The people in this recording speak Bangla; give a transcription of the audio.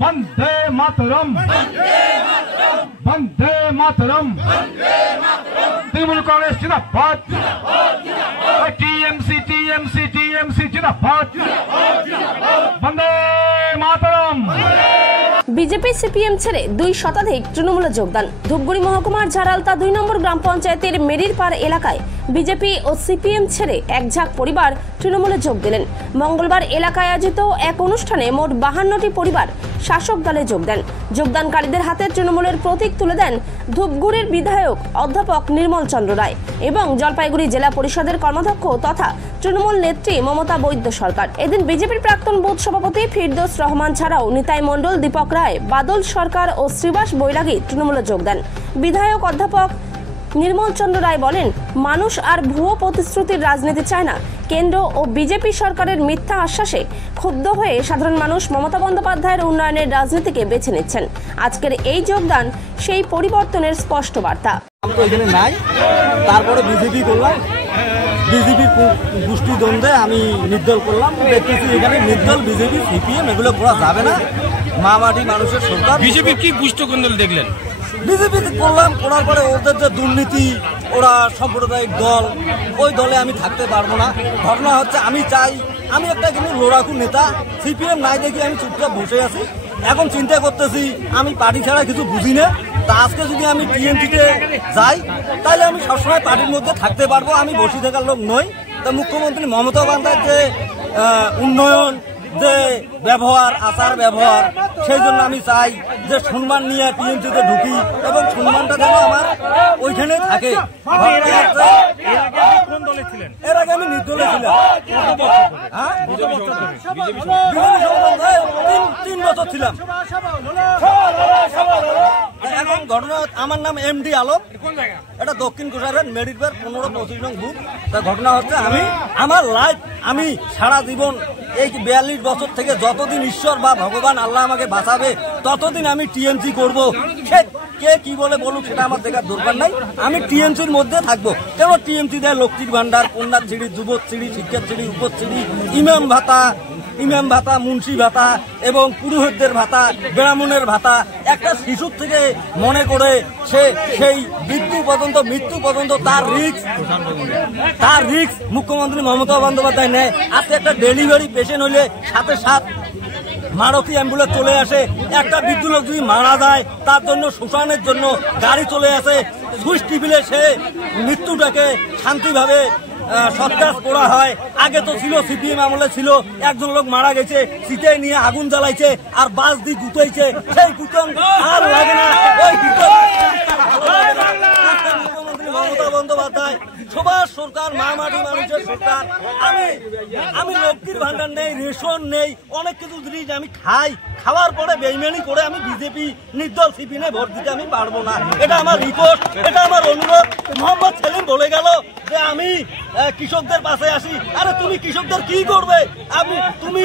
वंदे मातरम वंदे मातरम तृणमूल कांग्रेस जिंदाबाद टीएमसी टीएमसी टीएमसी जिंदाबाद वंदे मातरम। বিজেপি সিপিএম ছেড়ে 2 শতাধিক তৃণমূলে যোগদান। ধূপগুড়ি মহকুমার ঝাড়ালতা 2 নম্বর গ্রাম পঞ্চায়েতের মেরিরপাড় এলাকায় বিজেপি ও সিপিএম ছেড়ে এক ঝাঁক পরিবার তৃণমূলে যোগ দিলেন। মঙ্গলবার এলাকায় আয়োজিত এক অনুষ্ঠানে মোট 52টি পরিবার শাসক দলে যোগ দেন। যোগদানকারীদের হাতে তৃণমূলের প্রতীক তুলে দেন ধূপগুড়ির বিধায়ক অধ্যাপক নির্মল চন্দ্র রায় এবং জলপাইগুড়ি জেলা পরিষদের কর্মাধ্যক্ষ তথা তৃণমূল নেত্রী মমতা বৈদ্য সরকার। এদিন বিজেপির প্রাক্তন বুথ সভাপতি ফিরদৌস রহমান ছাড়াও নিতাই মণ্ডল, দীপক রায়, বাদল সরকার ও শ্রীবাস বৈরাগী তৃণমূলে যোগ দেন। বিধায়ক অধ্যাপক নির্মল চন্দ্র রায় বলেন, মানুষ আর ভুয়ো প্রতিশ্রুতির রাজনীতি চায় না। কেন্দ্র ও বিজেপি সরকারের মিথ্যা আশ্বাসে ক্ষুব্ধ হয়ে সাধারণ মানুষ মমতা বন্দ্যোপাধ্যায়ের উন্নয়নের রাজনীতিকে বেছে নিচ্ছেন। আজকের এই যোগদান সেই পরিবর্তনের স্পষ্ট বার্তা। এখানে নাই, তারপরে বিজেপি করলাম, বিজেপির গোষ্ঠী দ্বন্দ্বে আমি নির্দল করলাম। দেখতেছি এখানে নির্দল বিজেপি সিপিএম এগুলো করা যাবে না। মা মাটি মানুষের সরকার। বিজেপির কি গোষ্ঠীদ্বন্দ্ব দেখলেন? বিজেপি করলাম, করার পরে ওদের যে দুর্নীতি, ওরা সাম্প্রদায়িক দল, ওই দলে আমি থাকতে পারবো না। ঘটনা হচ্ছে আমি চাই, আমি একটা কিন্তু লড়াকু নেতা। সিপিএম নাই দেখি আমি চুপচাপ বসে আছি। এখন চিন্তা করতেছি আমি পার্টি ছাড়া কিছু বুঝি না। তা আজকে যদি আমি টিএমসিতে যাই তাহলে আমি সবসময় পার্টির মধ্যে থাকতে পারবো। আমি বসে থাকার লোক নই। তা মুখ্যমন্ত্রী মমতা বন্দ্যোপাধ্যায়ের যে উন্নয়ন, যে ব্যবহার, আচার ব্যবহার, সেই জন্য আমি চাই যে সম্মান নিয়ে টিএমসিতে ঢুকি এবং সম্মানটা যেন আমার ওইখানে থাকে। এর আগে আমি নির্দলে ছিলাম, 3 বছর ছিলাম। এখন ঘটনা, আমার নাম এমডি আলম, এটা দক্ষিণ কোষাঘাট মেরিটবার 15-25 নং বুথ। তা ঘটনা হচ্ছে আমি আমার লাইফ, আমি সারা জীবন এই 42 বছর থেকে যতদিন ঈশ্বর বা ভগবান আল্লাহ আমাকে বাঁচাবে ততদিন আমি টিএমসি করব। কে কি বলে বলুক সেটা আমার দেখার দরকার নাই। আমি টিএমসির মধ্যে থাকবো। কেন টিএমসি দেয় লক্ষ্মীর ভান্ডার, কন্যাশ্রী, যুবশ্রী, শিক্ষাশ্রী, উপশ্রী, ইমাম ভাতা, মুন্সি ভাতা এবং পুরোহিতদের ভাতা, ব্রাহ্মণের ভাতা। একটা শিশুর থেকে মনে করে সে সেই মৃত্যু পর্যন্ত তার রিস্ক মুখ্যমন্ত্রী মমতা বন্দ্যোপাধ্যায় নেয়। আজকে একটা ডেলিভারি পেশেন্ট হলে সাথে মারুতি অ্যাম্বুলেন্স চলে আসে। একটা বৃদ্ধ লোক যদি মারা যায় তার জন্য শ্মশানের জন্য গাড়ি চলে আসে। সুইচ টিপিলে সে মৃত্যুটাকে শান্তিভাবে সৎকার করা হয়। আগে তো ছিল, সিপিএম আমলে ছিল, একজন লোক মারা গেছে, সিটে নিয়ে আগুন জ্বালাইছে আর বাস দিয়ে গুতাইছে। সেই গুতন আর লাগে না, ওই গুতন মুখ্যমন্ত্রী মমতা বন্দ্যোপাধ্যায়, সবার সরকার, মা মাটি মানুষের সরকার। আমি লক্ষ্মীর ভান্ডার নেই, রেশন নেই, অনেক কিছু জিনিস আমি খাই। খাওয়ার পরে বেইমানি করে আমি বিজেপি নির্দল সিপিএমে ভোট দিতে আমি পারবো না। এটা আমার রিকোয়েস্ট, এটা আমার অনুরোধ। মোহাম্মদ সেলিম বলে গেল যে আমি কৃষকদের পাশে আসি। আরে তুমি কৃষকদের কি করবে? তুমি